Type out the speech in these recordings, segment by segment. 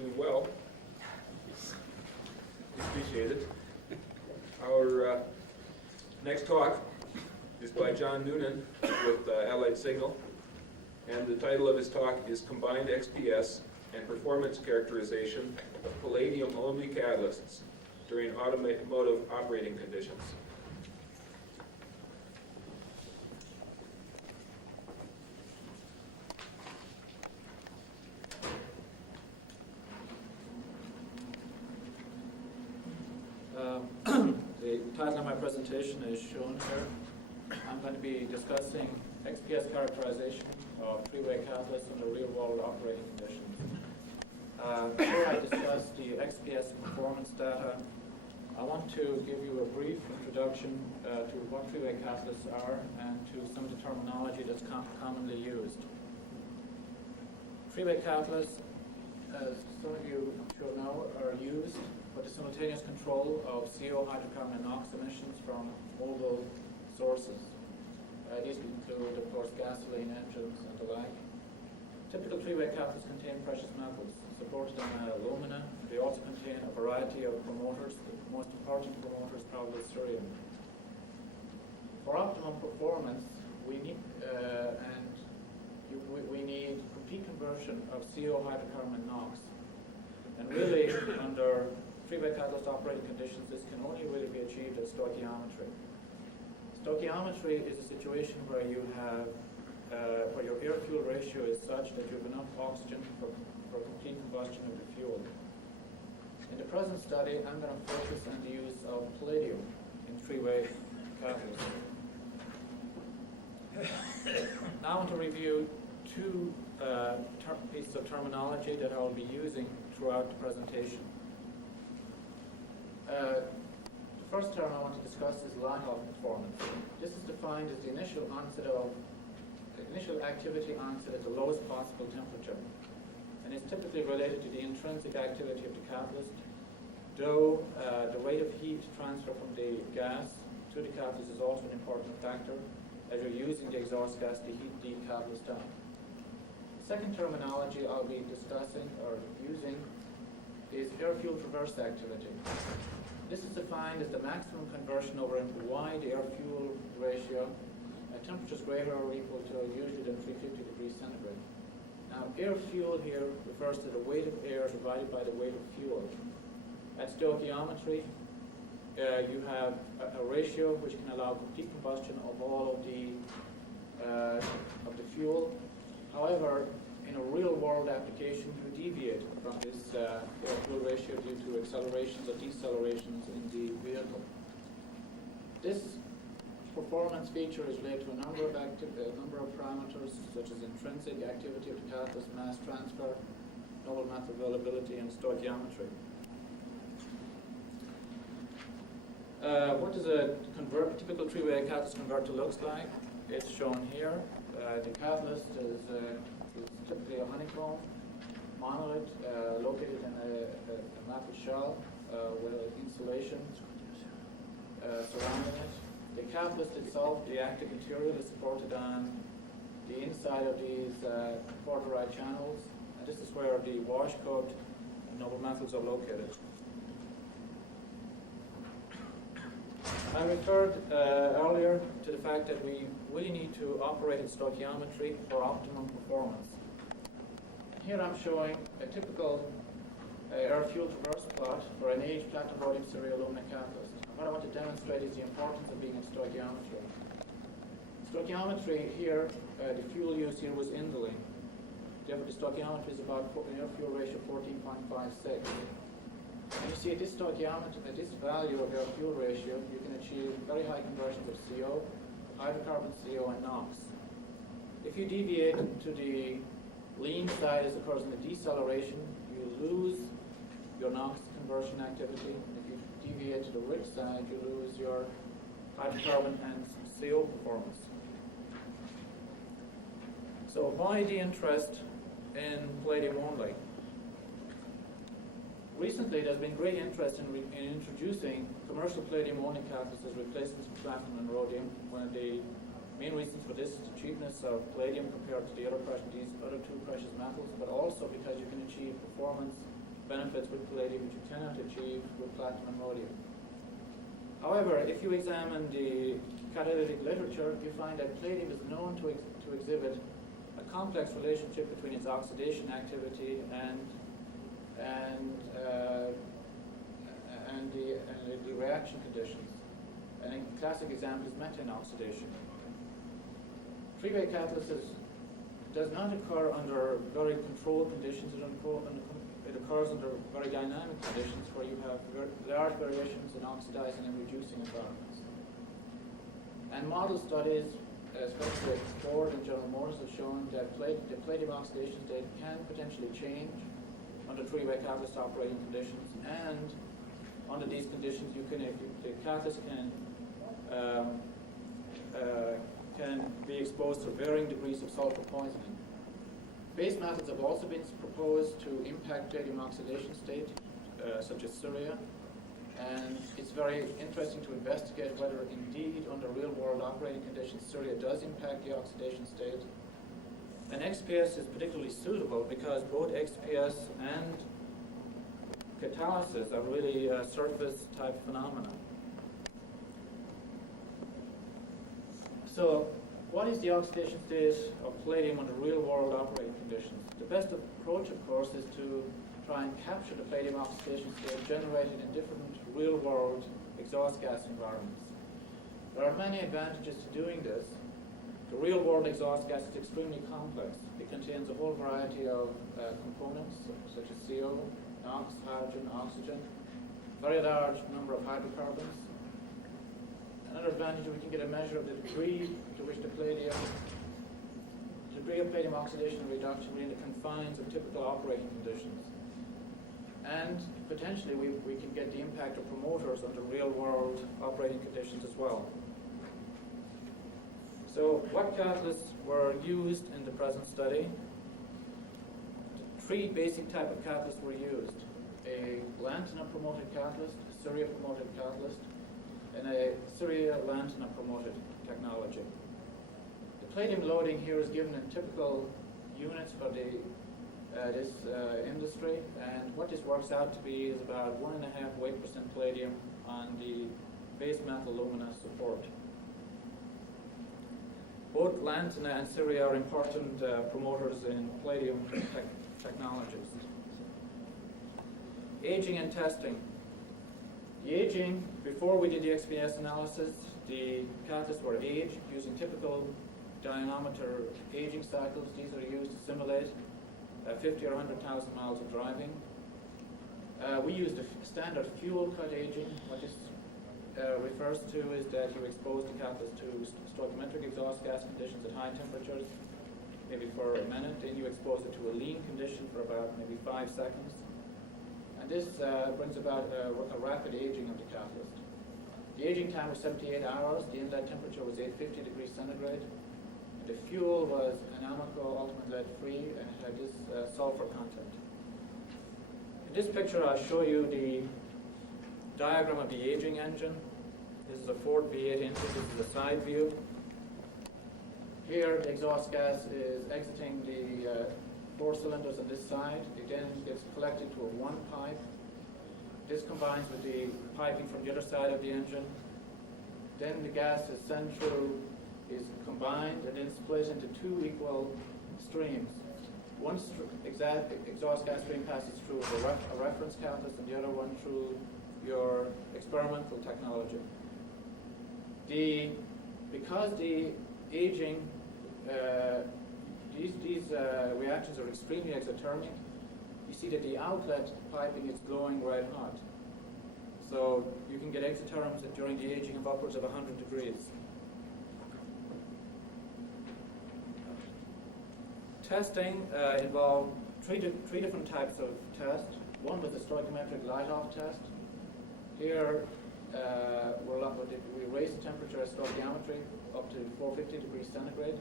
do well. Appreciated. Our next talk is by John Nunan with Allied Signal, and the title of his talk is Combined XPS and Performance Characterization of Palladium-Only Catalysts during Automotive Operating Conditions. The title of my presentation is shown here. I'm going to be discussing XPS characterization of three-way catalysts under real-world operating conditions. Before I discuss the XPS performance data, I want to give you a brief introduction to what three-way catalysts are and to some of the terminology that's commonly used. Three-way catalysts, as some of you I'm sure know, are used for the simultaneous control of CO, hydrocarbon, and NOx emissions from mobile sources. These include, of course, gasoline engines and the like. Typical three-way catalysts contain precious metals supported in alumina. They also contain a variety of promoters. The most important promoter is probably cerium. For optimum performance, we need we need complete conversion of CO, hydrocarbon, and NOx. And really, under three-way catalyst operating conditions, this can only really be achieved at stoichiometry. Stoichiometry is a situation where you have where your air-fuel ratio is such that you have enough oxygen for complete combustion of the fuel. In the present study, I'm going to focus on the use of palladium in three-way catalysts. Now I want to review two pieces of terminology that I will be using throughout the presentation. The first term I want to discuss is Langhoff performance. This is defined as the initial activity onset at the lowest possible temperature, and is typically related to the intrinsic activity of the catalyst, though the rate of heat transfer from the gas to the catalyst is also an important factor, as you're using the exhaust gas to heat the catalyst up. The second terminology I'll be discussing or using is air-fuel traverse activity. This is defined as the maximum conversion over a wide air-fuel ratio at temperatures greater or equal to usually than 350 degrees centigrade. Now, air-fuel here refers to the weight of air divided by the weight of fuel. At stoichiometry, you have a ratio which can allow complete combustion of all of the fuel. However, in a real-world application, you deviate from this air-fuel ratio due to accelerations or decelerations in the vehicle. This performance feature is related to a number of parameters, such as intrinsic activity of the catalyst, mass transfer, noble method availability, and stoichiometry. What does a typical three-way catalyst converter looks like? It's shown here. The catalyst is typically a honeycomb monolith located in a metal shell with insulation surrounding it. The catalyst itself, the active material, is supported on the inside of these quarter-eye channels, and this is where the wash coat noble metals are located. I referred earlier to the fact that we really need to operate in stoichiometry for optimum performance. Here I'm showing a typical air-fuel traverse plot for an aged platinum rhodium cerium alumina catalyst. And what I want to demonstrate is the importance of being in stoichiometry. Stoichiometry here, the fuel use here was indolent. Therefore, the stoichiometry is about an air-fuel ratio of 14.56. And you see at this stoichiometry, at this value of air-fuel ratio, you can achieve very high conversions of CO, hydrocarbon, CO, and NOx. If you deviate to the lean side, as occurs in the deceleration, you lose your NOx conversion activity. If you deviate to the rich side, you lose your hydrocarbon and CO performance. So why the interest in palladium only? Recently, there's been great interest in introducing commercial palladium-only catalysts as replacements for platinum and rhodium. One of the main reasons for this is the cheapness of palladium compared to these other two precious metals, but also because you can achieve performance benefits with palladium which you cannot achieve with platinum and rhodium. However, if you examine the catalytic literature, you find that palladium is known to exhibit a complex relationship between its oxidation activity and the reaction conditions. And a classic example is methane oxidation. Three-way catalysis does not occur under very controlled conditions. It occurs under very dynamic conditions where you have large variations in oxidizing and reducing environments. And model studies, especially Ford and General Motors, have shown that the palladium oxidation state can potentially change under three-way catalyst operating conditions, and under these conditions, the catalyst can be exposed to varying degrees of sulfur poisoning. Base metals have also been proposed to impact palladium oxidation state, such as Syria, and it's very interesting to investigate whether indeed under real-world operating conditions Syria does impact the oxidation state. And XPS is particularly suitable because both XPS and catalysis are really surface-type phenomena. So, what is the oxidation state of palladium under real-world operating conditions? The best approach, of course, is to try and capture the palladium oxidation state generated in different real-world exhaust gas environments. There are many advantages to doing this. The real-world exhaust gas is extremely complex. It contains a whole variety of components, such as CO, NOx, hydrogen, oxygen, very large number of hydrocarbons. Another advantage is we can get a measure of the degree to which the degree of palladium oxidation and reduction within the confines of typical operating conditions. And potentially we can get the impact of promoters under real-world operating conditions as well. So what catalysts were used in the present study? Three basic type of catalysts were used. A lanthanum-promoted catalyst, a Syria-promoted catalyst, and a Syria-lanthanum-promoted technology. The palladium loading here is given in typical units for this industry, and what this works out to be is about 1.5 weight % palladium on the base metal alumina support. Both lanthanum and Syria are important promoters in palladium technologies. Aging and testing. The aging, before we did the XPS analysis, the catalysts were aged using typical dynamometer aging cycles. These are used to simulate 50 or 100,000 miles of driving. We used a standard fuel cut aging. What this refers to is that you expose the catalyst to stoichiometric exhaust gas conditions at high temperatures, maybe for a minute, then you expose it to a lean condition for about maybe 5 seconds. And this brings about a rapid aging of the catalyst. The aging time was 78 hours, the inlet temperature was 850 degrees centigrade, and the fuel was anamical, ultimate lead-free, and it had this sulfur content. In this picture I'll show you the diagram of the aging engine. This is a Ford V8 engine, this is a side view. Here the exhaust gas is exiting the 4 cylinders on this side. It then gets collected to a one pipe. This combines with the piping from the other side of the engine. Then the gas is sent through, is combined, and then split into 2 equal streams. One exhaust gas stream passes through a reference catalyst, and the other one through your experimental technology. Because the aging, these reactions are extremely exothermic, you see that the outlet piping is glowing red hot. So you can get exotherms during the aging of upwards of 100 degrees. Testing involved three different types of test. One was the stoichiometric light-off test. Here, we raised the temperature at stoichiometry up to 450 degrees centigrade.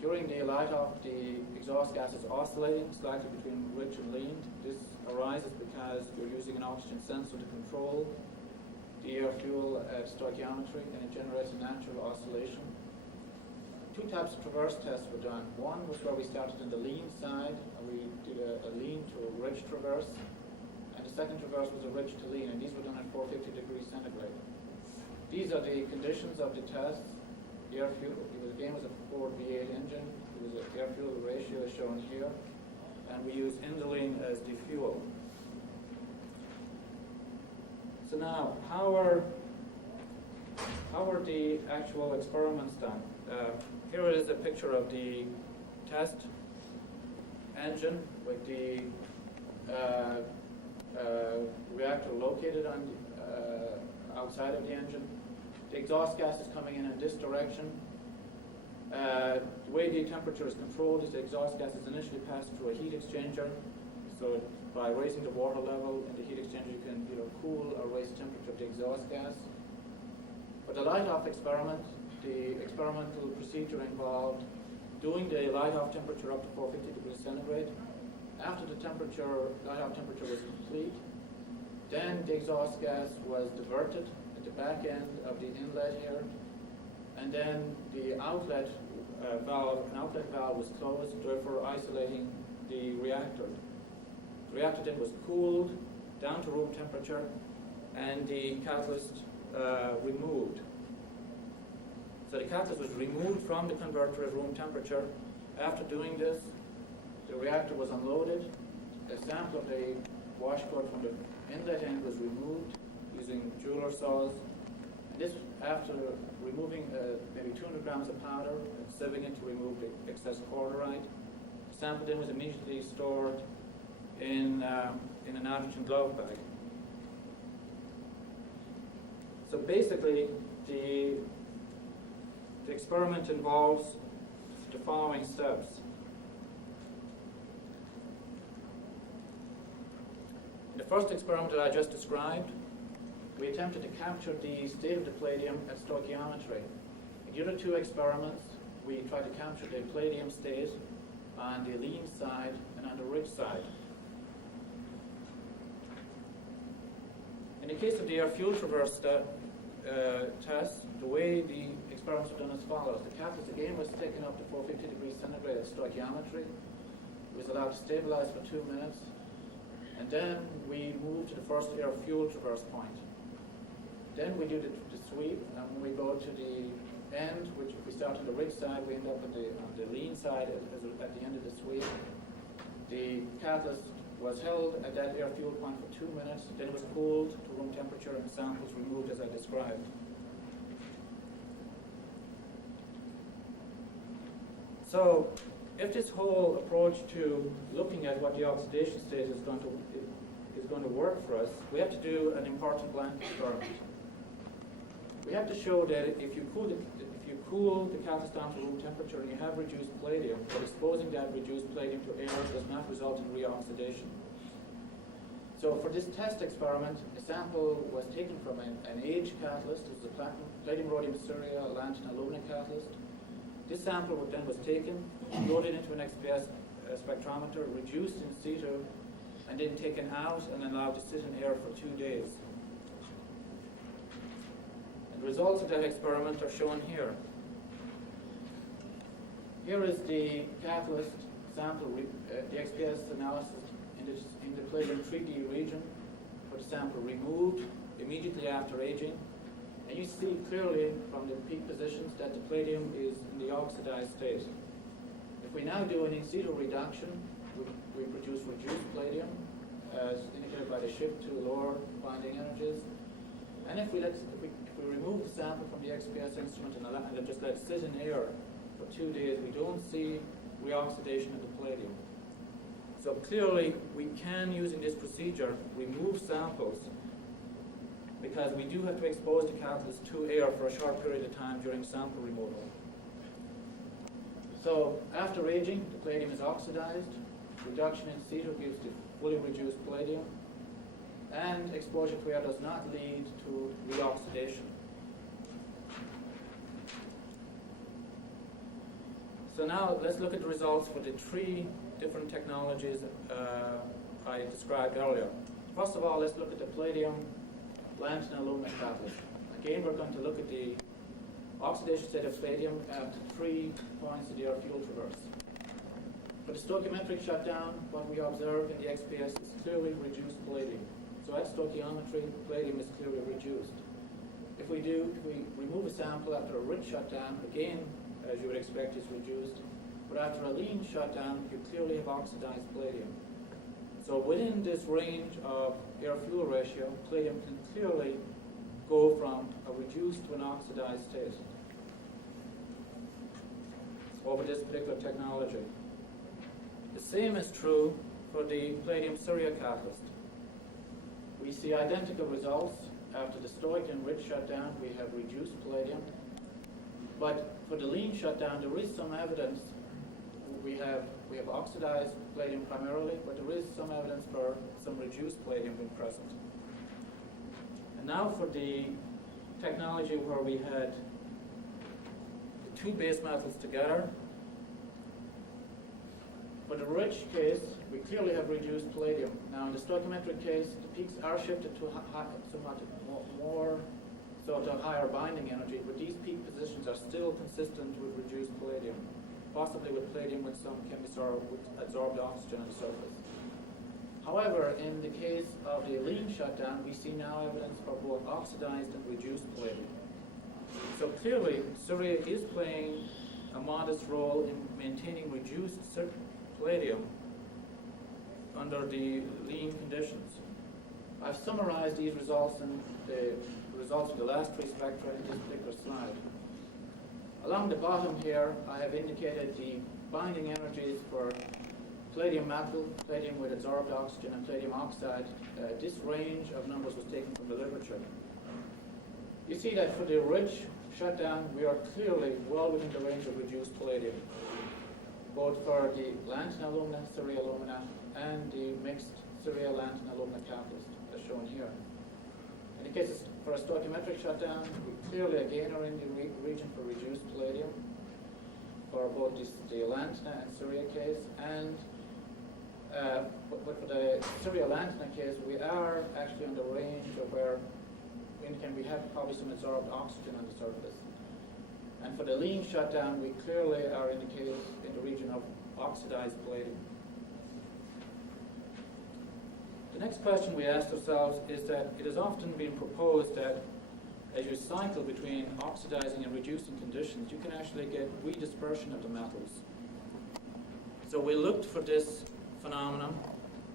During the light-off, the exhaust gas is oscillating slightly between rich and lean. This arises because you're using an oxygen sensor to control the air-fuel at stoichiometry, and it generates a natural oscillation. 2 types of traverse tests were done. One was where we started on the lean side, and we did a lean to a rich rich traverse, and the second traverse was a rich to lean, and these were done at 450 degrees centigrade. These are the conditions of the test. The air fuel, again, was a Ford V8 engine. It was an air fuel ratio as shown here, and we use indoline as the fuel. So now, how are the actual experiments done? Here is a picture of the test engine with the reactor located on outside of the engine. The exhaust gas is coming in this direction. The way the temperature is controlled is the exhaust gas is initially passed through a heat exchanger. So by raising the water level in the heat exchanger, you can either cool or raise the temperature of the exhaust gas. For the light-off experiment, the experimental procedure involved doing the light-off temperature up to 450 degrees centigrade. After the light-off temperature was complete, then the exhaust gas was diverted at the back end of the inlet here, and then the outlet valve was closed, therefore isolating the reactor. The reactor then was cooled down to room temperature, and the catalyst removed. So the catalyst was removed from the converter at room temperature. After doing this, the reactor was unloaded. A sample of the wash cord from the inlet end was removed using jeweler saws. And this, after removing maybe 200 grams of powder and sieving it to remove the excess chloride, the sample then was immediately stored in a nitrogen glove bag. So basically, the experiment involves the following steps. In the first experiment that I just described, we attempted to capture the state of the palladium at stoichiometry. In the other two experiments, we tried to capture the palladium state on the lean side and on the rich side. In the case of the air fuel traverse test, the way the experiments were done as follows. The catalyst again was taken up to 450 degrees centigrade at stoichiometry. It was allowed to stabilize for 2 minutes. And then we moved to the first air fuel traverse point. Then we do the sweep, and when we go to the end, which if we start on the rich side, we end up on the lean side at the end of the sweep. The catalyst was held at that air fuel point for 2 minutes, then it was cooled to room temperature and samples removed as I described. So, if this whole approach to looking at what the oxidation state is going to work for us, we have to do an important blank experiment. We have to show that if you cool the catalyst down to room temperature and you have reduced palladium, but exposing that reduced palladium to air does not result in reoxidation. So for this test experiment, a sample was taken from an aged catalyst. It was a palladium rhodium ceria lanthanum alumina catalyst. This sample then was taken, loaded into an XPS spectrometer, reduced in situ, and then taken out and allowed to sit in air for 2 days. And the results of that experiment are shown here. Here is the catalyst sample, the XPS analysis in the palladium 3D region for the sample removed immediately after aging. And you see clearly from the peak positions that the palladium is in the oxidized state. If we now do an in situ reduction, we produce reduced palladium, as indicated by the shift to lower binding energies. And if we remove the sample from the XPS instrument and just let it sit in air for 2 days, we don't see reoxidation of the palladium. So clearly, we can, using this procedure, remove samples because we do have to expose the catalyst to air for a short period of time during sample removal. So after aging, the palladium is oxidized. Reduction in situ gives the fully reduced palladium, and exposure to air does not lead to reoxidation. So now let's look at the results for the 3 different technologies I described earlier. First of all, let's look at the palladium lanthanum alumina catalyst. Again, we're going to look at the oxidation state of palladium at 3 points of the air fuel traverse. For the stoichiometric shutdown, what we observe in the XPS is clearly reduced palladium. So at stoichiometry, palladium is clearly reduced. If we remove a sample after a rich shutdown, again, as you would expect, it's reduced. But after a lean shutdown, you clearly have oxidized palladium. So within this range of air-fuel ratio, palladium can clearly go from a reduced to an oxidized state over this particular technology. The same is true for the palladium Syria catalyst. We see identical results. After the stoic and rich shutdown, we have reduced palladium. But for the lean shutdown, there is some evidence. We have oxidized palladium primarily, but there is some evidence for some reduced palladium being present. And now for the technology where we had the two base metals together. For the rich case, we clearly have reduced palladium. Now in the stoichiometric case, the peaks are shifted to somewhat more, so to higher binding energy, but these peak positions are still consistent with reduced palladium, possibly with palladium with some can be absorbed oxygen on the surface. However, in the case of the lean shutdown, we see now evidence for both oxidized and reduced palladium. So clearly, Syria is playing a modest role in maintaining reduced palladium under the lean conditions. I've summarized these results and the results of the last three spectra in this particular slide. Along the bottom here, I have indicated the binding energies for palladium metal, palladium with adsorbed oxygen, and palladium oxide. This range of numbers was taken from the literature. You see that for the rich shutdown, we are clearly well within the range of reduced palladium, both for the lantana alumina, Syria alumina, and the mixed Syria lantana alumina catalyst, as shown here. In the case for a stoichiometric shutdown, we clearly again are in the region for reduced palladium for both the lantana and Syria case, and but for the Syria lantana case, we are actually on the range of where we have probably some adsorbed oxygen on the surface. And for the lean shutdown, we clearly are in the region of oxidized palladium. The next question we asked ourselves is that it has often been proposed that as you cycle between oxidizing and reducing conditions, you can actually get redispersion of the metals. So we looked for this phenomenon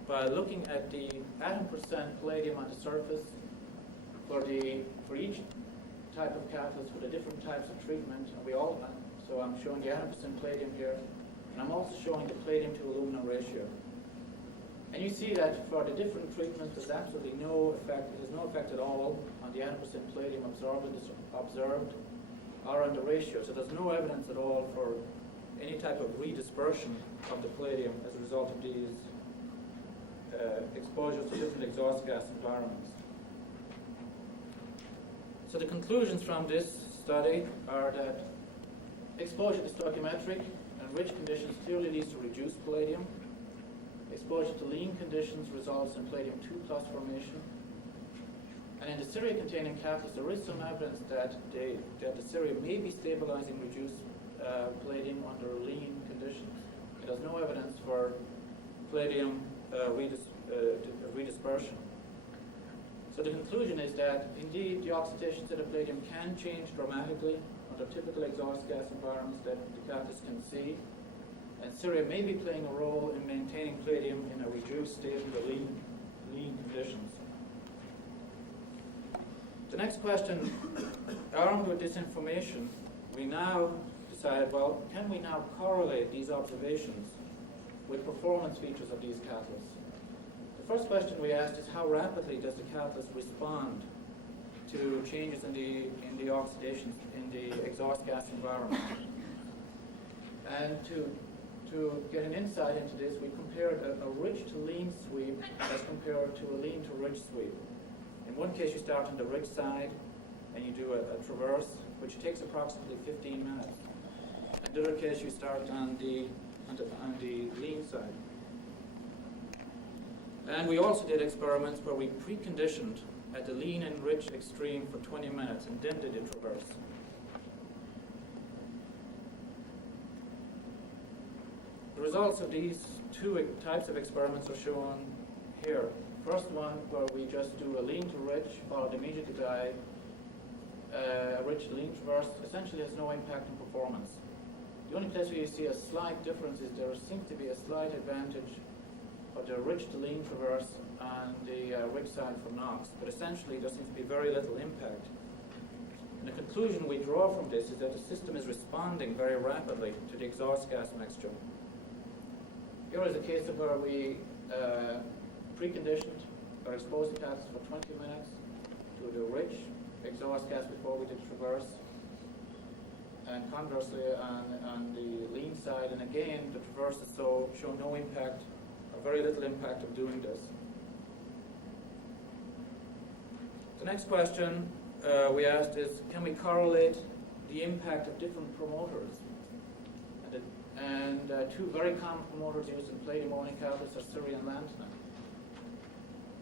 by looking at the atom percent palladium on the surface for each type of catalyst for the different types of treatment. And so I'm showing the atom percent palladium here, and I'm also showing the palladium to alumina ratio. And you see that for the different treatments, there's absolutely no effect. There's no effect at all on the atom percent palladium observed or on the ratio. So there's no evidence at all for any type of redispersion of the palladium as a result of these exposures to different exhaust gas environments. So the conclusions from this study are that exposure to stoichiometric and rich conditions clearly leads to reduced palladium. Exposure to lean conditions results in palladium 2+ formation. And in the Syria-containing catalyst, there is some evidence that the Syria may be stabilizing reduced palladium under lean conditions. There's no evidence for palladium redispersion. So the conclusion is that indeed the oxidation state of palladium can change dramatically under typical exhaust gas environments that the catalyst can see. And Syria may be playing a role in maintaining palladium in a reduced state under lean conditions. The next question, armed with this information, we now decide, well, can we now correlate these observations with performance features of these catalysts? The first question we asked is how rapidly does the catalyst respond to changes in the oxidation in the exhaust gas environment? And to get an insight into this, we compared a rich to lean sweep as compared to a lean to rich sweep. In one case, you start on the rich side and you do a traverse, which takes approximately 15 minutes. In the other case, you start on the lean side. And we also did experiments where we preconditioned at the lean and rich extreme for 20 minutes and then did a traverse. The results of these two types of experiments are shown here. First one, where we just do a lean to rich, followed immediately by a rich to lean traverse, essentially has no impact on performance. The only place where you see a slight difference is there seems to be a slight advantage of the rich to lean traverse and the rich side for NOx, but essentially there seems to be very little impact. And the conclusion we draw from this is that the system is responding very rapidly to the exhaust gas mixture. Here is a case of where we preconditioned or exposed the catalyst for 20 minutes to the rich exhaust gas before we did traverse, and conversely on the lean side, and again the traverses show no impact or very little impact of doing this. The next question we asked is, can we correlate the impact of different promoters? And two very common promoters used in palladium-only catalysts are Syria and lanthanum.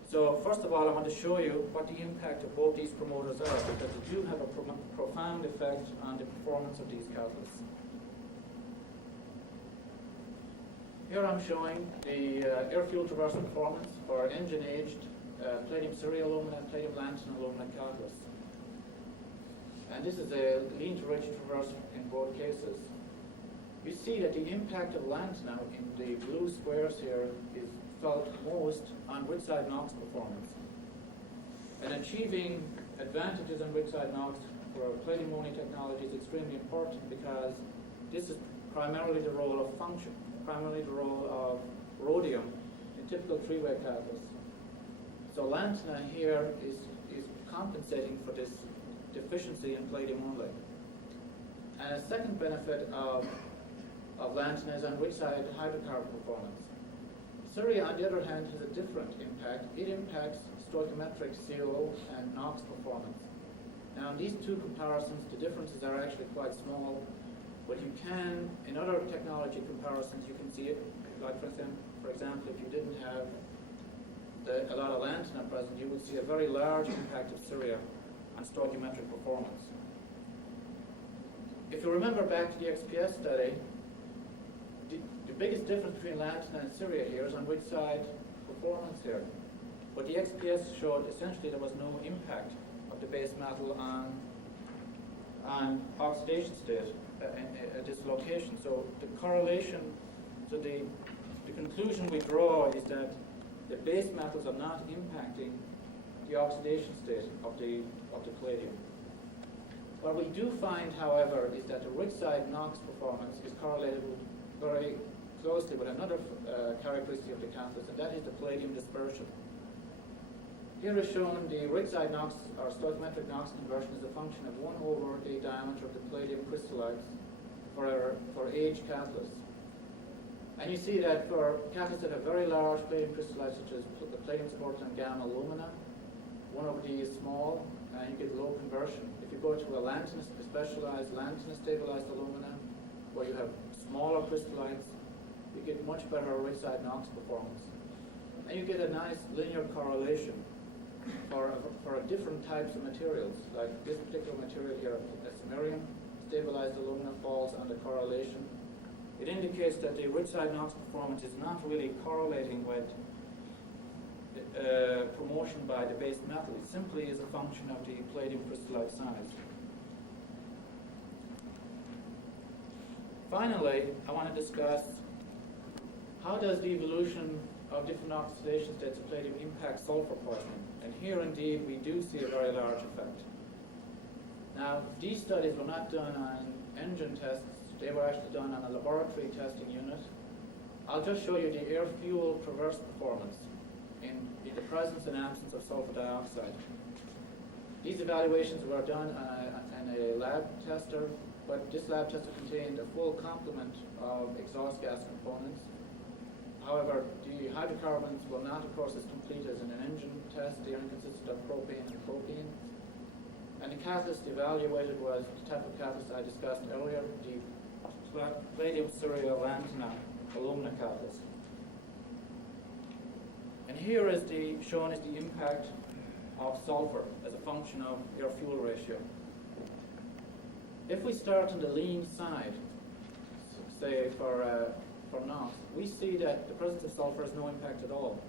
So first of all, I want to show you what the impact of both these promoters are, because they do have a profound effect on the performance of these catalysts. Here I'm showing the air-fuel traversal performance for engine-aged palladium-Syria alumina and palladium-lanthanum alumina catalysts. And this is a lean-to-rich traverse in both cases. You see that the impact of lanthanum in the blue squares here is felt most on rich side NOx performance. And achieving advantages on rich side NOx for palladium-only technology is extremely important, because this is primarily the role of function, primarily the role of rhodium in typical three-way catalysts. So lanthanum here is compensating for this deficiency in palladium-only. And a second benefit of lanthanum is on rich side hydrocarbon performance. Syria, on the other hand, has a different impact. It impacts stoichiometric CO and NOx performance. Now, in these two comparisons, the differences are actually quite small, but you can, in other technology comparisons, you can see it. Like, for example, if you didn't have a lot of lanthanum present, you would see a very large impact of Syria on stoichiometric performance. If you remember back to the XPS study, the biggest difference between lanthanum and Syria here is on which side performance here. But the XPS showed essentially there was no impact of the base metal on oxidation state at this location. So the correlation, so the conclusion we draw is that the base metals are not impacting the oxidation state of the palladium. What we do find, however, is that the rich side NOx performance is correlated very closely with another characteristic of the catalyst, and that is the palladium dispersion. Here is shown the rich side NOx, or stoichiometric NOx conversion, is a function of 1 over the diameter of the palladium crystallites for aged catalysts. And you see that for catalysts that have very large palladium crystallites, such as the palladium supported on gamma alumina, 1 over D is small, and you get low conversion. If you go to a specialized lanthanum stabilized alumina, where you have smaller crystallites, you get much better rich side NOx performance. And you get a nice linear correlation for different types of materials. Like this particular material here, a samarium stabilized alumina, falls under correlation. It indicates that the rich side NOx performance is not really correlating with promotion by the base metal. It simply is a function of the palladium crystallite size. Finally, I want to discuss how does the evolution of different oxidation states of palladium impact sulfur poisoning. And here indeed we do see a very large effect. Now, these studies were not done on engine tests, they were actually done on a laboratory testing unit. I'll just show you the air-fuel traverse performance in the presence and absence of sulfur dioxide. These evaluations were done on a lab tester, but this lab tester contained a full complement of exhaust gas components. However, the hydrocarbons were not, of course, as complete as in an engine test. They only consisted of propane and propene. And the catalyst evaluated was the type of catalyst I discussed earlier, the palladium-Syria lanthanum alumina catalyst. And here is shown is the impact of sulfur as a function of air-fuel ratio. If we start on the lean side, say for for NOx, we see that the presence of sulfur has no impact at all.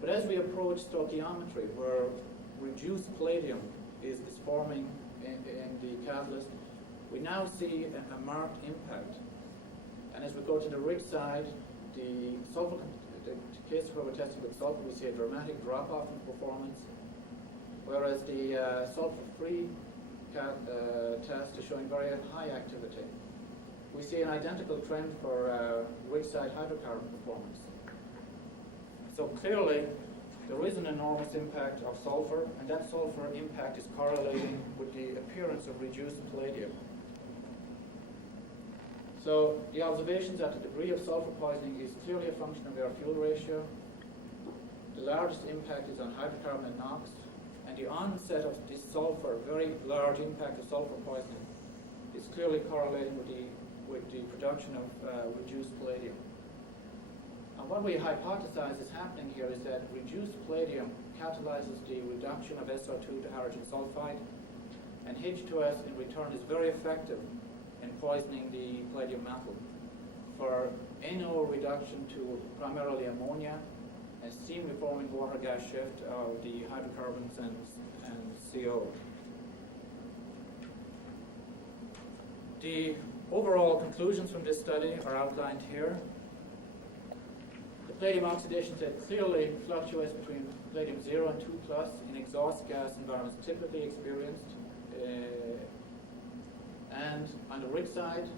But as we approach stoichiometry, where reduced palladium is forming in the catalyst, we now see a marked impact. And as we go to the rich side, the case where we're testing with sulfur, we see a dramatic drop-off in performance, whereas the sulfur-free test is showing very high activity. We see an identical trend for rich side hydrocarbon performance. So clearly, there is an enormous impact of sulfur, and that sulfur impact is correlating with the appearance of reduced palladium. So the observations that the degree of sulfur poisoning is clearly a function of air-fuel ratio. The largest impact is on hydrocarbon and NOx, and the onset of this sulfur, very large impact of sulfur poisoning, is clearly correlating with the production of reduced palladium. And what we hypothesize is happening here is that reduced palladium catalyzes the reduction of SO2 to hydrogen sulfide, and H2S in return is very effective in poisoning the palladium metal for NO reduction to primarily ammonia and steam reforming water gas shift of the hydrocarbons and CO. The overall conclusions from this study are outlined here. The palladium oxidation state clearly fluctuates between palladium 0 and 2+ in exhaust gas environments typically experienced. And on the rich side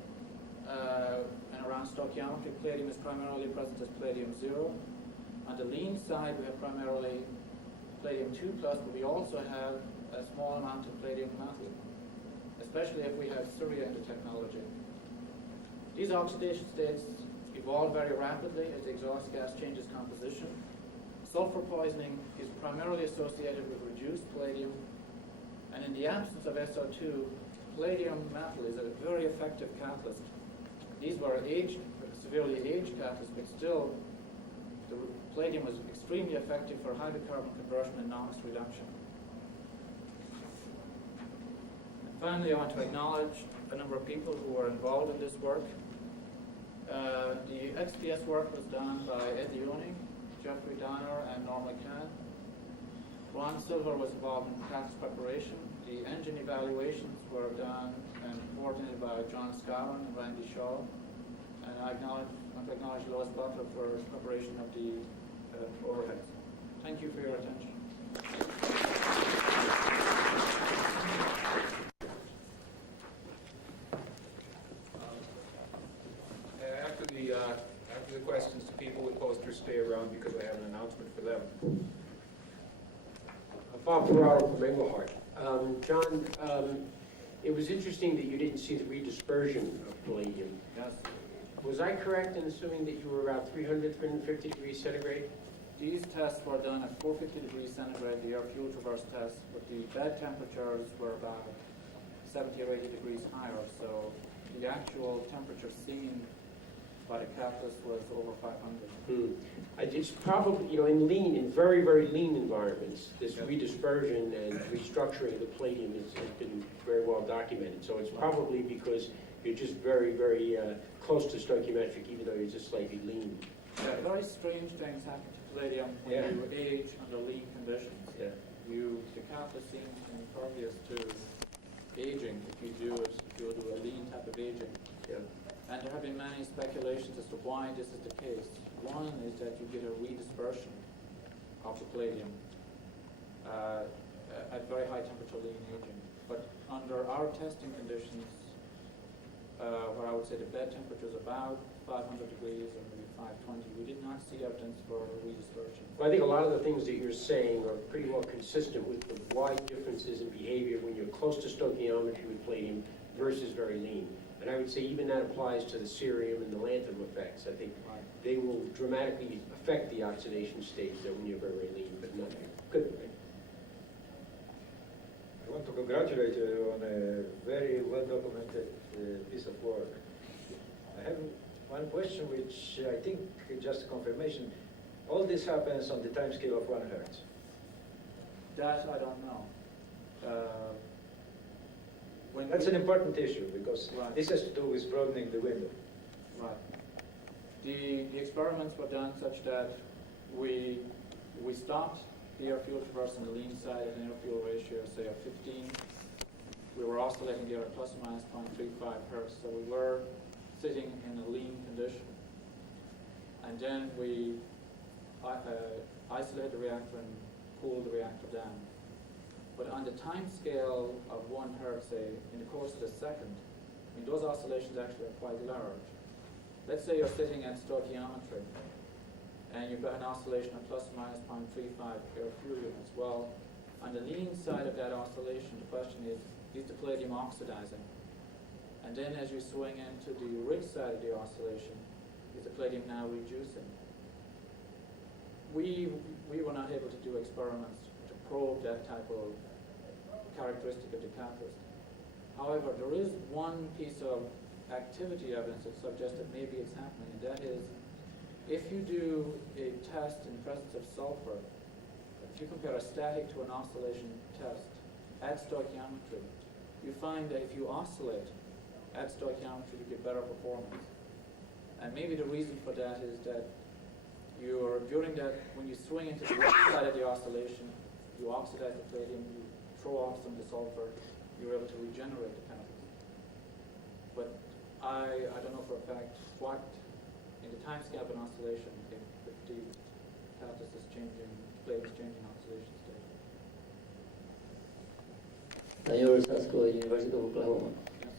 and around stoichiometry, palladium is primarily present as palladium 0. On the lean side, we have primarily palladium 2+, but we also have a small amount of palladium metal, especially if we have Syria in the technology. These oxidation states evolve very rapidly as the exhaust gas changes composition. Sulfur poisoning is primarily associated with reduced palladium, and in the absence of SO2, palladium metal is a very effective catalyst. These were severely aged catalysts, but still the palladium was extremely effective for hydrocarbon conversion and NOx reduction. And finally, I want to acknowledge a number of people who were involved in this work. The XPS work was done by Ed Leone, Jeffrey Donner, and Norma Kahn. Ron Silver was involved in catalyst preparation. The engine evaluations were done and coordinated by John Scowen and Randy Shaw. And I want to acknowledge Lois Butler for preparation of the overheads. Thank you for your attention. After the questions, the people with posters stay around because I have an announcement for them. Bob Ferraro from Englehart. John, it was interesting that you didn't see the redispersion of palladium. Yes. Was I correct in assuming that you were about 300, 350 degrees centigrade? These tests were done at 450 degrees centigrade, the air-fuel traverse test, but the bed temperatures were about 70 or 80 degrees higher, so the actual temperature seen by the catalyst was over 500. It's probably, in very, very lean environments, this redispersion and restructuring of the palladium has been very well documented. So it's probably because you're just very, very close to stoichiometric, even though you're just slightly lean. Yeah, very strange things happen to palladium when you age under lean conditions. Yeah. The catalyst seems impervious to aging if you do a lean type of aging. Yeah. And there have been many speculations as to why this is the case. One is that you get a redispersion of the palladium at very high temperature lean aging. But under our testing conditions, where I would say the bed temperature is about 500 degrees or maybe 520, we did not see evidence for redispersion. Well, I think a lot of the things that you're saying are pretty well consistent with the wide differences in behavior when you're close to stoichiometry with palladium versus very lean. And I would say even that applies to the cerium and the lanthanum effects. I think they will dramatically affect the oxidation state when you're very, very lean, but not good. I want to congratulate you on a very well-documented piece of work. I have one question which I think is just a confirmation. All this happens on the time scale of 1 Hertz. That I don't know. That's an important issue because this has to do with broadening the window. Right. The experiments were done such that we stopped the air-fuel traverse on the lean side at an air-fuel ratio, say, of 15. We were oscillating there at plus or minus 0.35 hertz, so we were sitting in a lean condition. And then we isolated the reactor and cooled the reactor down. But on the time scale of 1 hertz, say, in the course of a second, I mean, those oscillations actually are quite large. Let's say you're sitting at stoichiometry, and you've got an oscillation of plus or minus 0.35 air-fuel units. Well, on the lean side of that oscillation, the question is the palladium oxidizing? And then as you swing into the rich side of the oscillation, is the palladium now reducing? We were not able to do experiments to probe that type of characteristic of the catalyst. However, there is one piece of activity evidence that suggests that maybe it's happening, and that is, if you do a test in the presence of sulfur, if you compare a static to an oscillation test at stoichiometry, you find that if you oscillate at stoichiometry, you get better performance. And maybe the reason for that is that during that, when you swing into the right side of the oscillation, you oxidize the palladium, you throw off some of the sulfur, you're able to regenerate the catalyst. But I don't know for a fact what, in the time scale of an oscillation, if the catalyst is changing, the palladium is changing oxidation state. Daniel Versasco, the University of Oklahoma. Yes.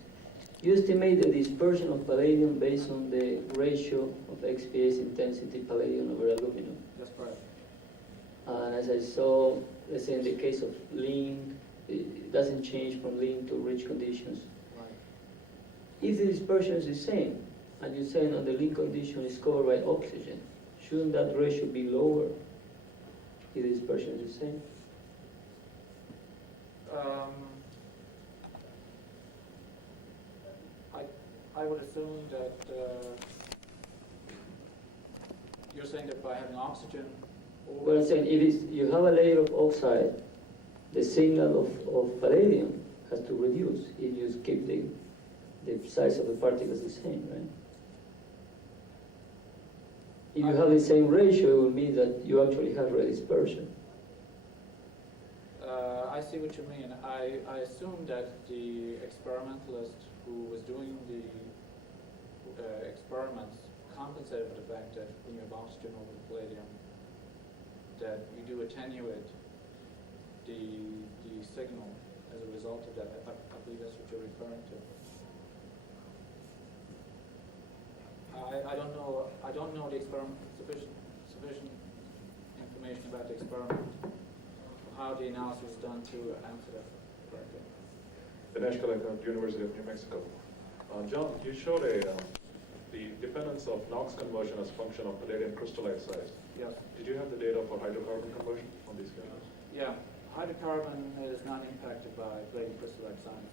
You estimate the dispersion of palladium based on the ratio of XPS intensity palladium over aluminum. That's correct. And as I saw, let's say in the case of lean, it doesn't change from lean to rich conditions. Right. If the dispersion is the same, and you're saying on the lean condition is covered by oxygen, shouldn't that ratio be lower if the dispersion is the same? I would assume that you're saying that by having oxygen What I'm saying, you have a layer of oxide, the signal of palladium has to reduce if you keep the size of the particles the same, right? If you have the same ratio, it will mean that you actually have redispersion. I see what you mean. I assume that the experimentalist who was doing the experiments compensated for the fact that when you have oxygen over the palladium, that you do attenuate the signal as a result of that. I believe that's what you're referring to. I don't know the experiment sufficient information about the experiment, how the analysis was done to answer that correctly. Dinesh Kalekar, University of New Mexico. John, you showed the dependence of NOx conversion as a function of palladium crystallite size. Yes. Did you have the data for hydrocarbon conversion on these guys? Yeah. Hydrocarbon is not impacted by palladium crystallite size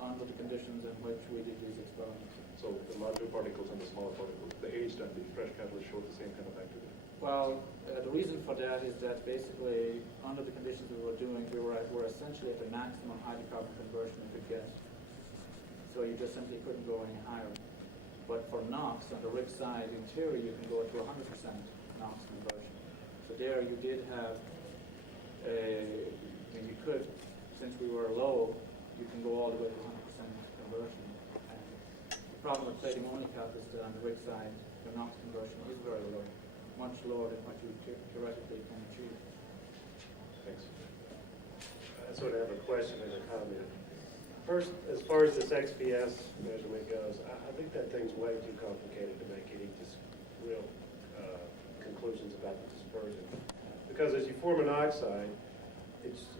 under the conditions in which we did these experiments. So the larger particles and the smaller particles, the aged and the fresh catalyst showed the same kind of activity. Well, the reason for that is that basically, under the conditions we were doing, we're essentially at the maximum hydrocarbon conversion we could get. So you just simply couldn't go any higher. But for NOx, on the rich side, in theory, you can go to 100% NOx conversion. So there you did have you could, since we were low, you can go all the way to 100% conversion. And the problem with palladium-only catalyst is that on the rich side, the NOx conversion is very low, much lower than what you theoretically can achieve. Thanks. I sort of have a question and a comment. First, as far as this XPS measurement goes, I think that thing's way too complicated to make any real conclusions about the dispersion. Because as you form an oxide,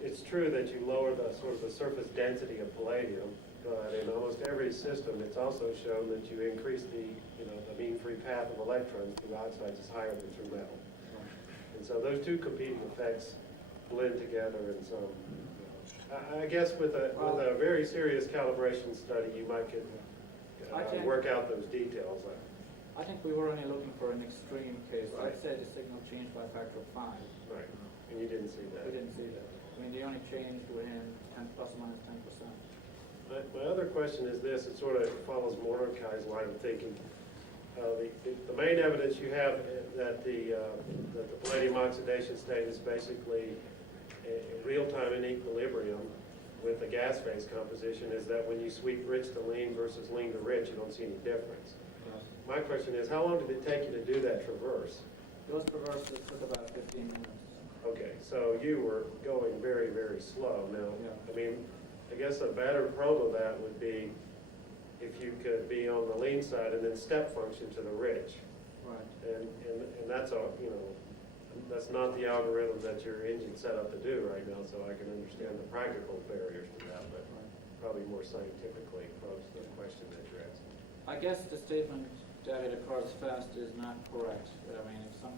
it's true that you lower the sort of the surface density of palladium, but in almost every system, it's also shown that you increase the mean free path of electrons through oxides is higher than through metal. And so those two competing effects blend together in some. I guess with a very serious calibration study, you might could work out those details. I think we were only looking for an extreme case. Right. I'd say the signal changed by a factor of 5. Right, and you didn't see that. We didn't see that. I mean, they only changed within plus or minus 10%. My other question is this, it sort of follows Mordecai's line of thinking. The main evidence you have that the palladium oxidation state is basically in real time in equilibrium with the gas phase composition is that when you sweep rich to lean versus lean to rich, you don't see any difference. My question is, how long did it take you to do that traverse? Those traverses took about 15 minutes. Okay, so you were going very, very slow. Now, Yeah. I mean, I guess a better probe of that would be if you could be on the lean side and then step function to the rich. Right. And that's that's not the algorithm that your engine's set up to do right now, so I can understand the practical barriers to that, but probably more scientifically approach the question that you're asking. I guess the statement that it occurs fast is not correct. I mean, if some...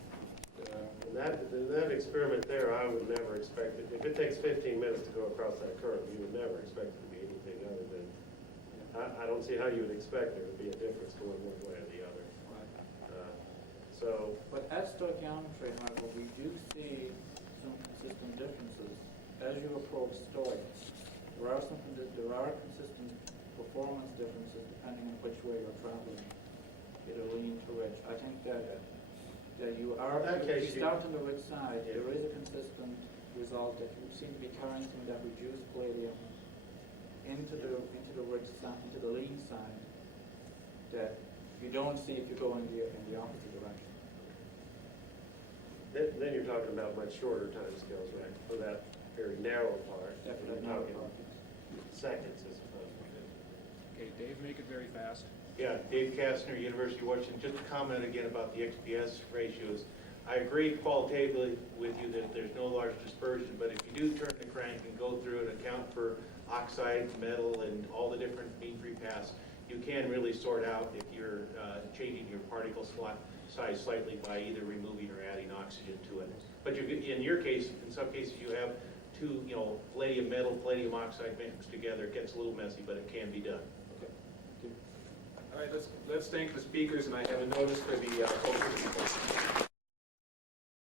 In that experiment there, I would never expect it. If it takes 15 minutes to go across that curve, you would never expect it to be anything other than, I don't see how you would expect there to be a difference going one way or the other. But at stoichiometry, however, we do see some consistent differences. As you approach stoic, there are consistent performance differences depending on which way you're traveling, either lean to rich. I think that you are, if you start on the rich side, there is a consistent result that you seem to be carrying some of that reduced palladium into the rich side, into the lean side, that you don't see if you go in the opposite direction. Then you're talking about much shorter time scales, right? For that very narrow part. Definitely You're not talking seconds as opposed to Okay, Dave, make it very fast. Yeah, Dave Kastner, University of Washington. Just to comment again about the XPS ratios. I agree qualitatively with you that there's no large dispersion, but if you do turn the crank and go through and account for oxide, metal, and all the different mean-free paths, you can really sort out if you're changing your particle size slightly by either removing or adding oxygen to it. But in your case, in some cases, you have two, palladium metal, palladium oxide mixed together. It gets a little messy, but it can be done. All right, let's thank the speakers, and I have a notice for the folks.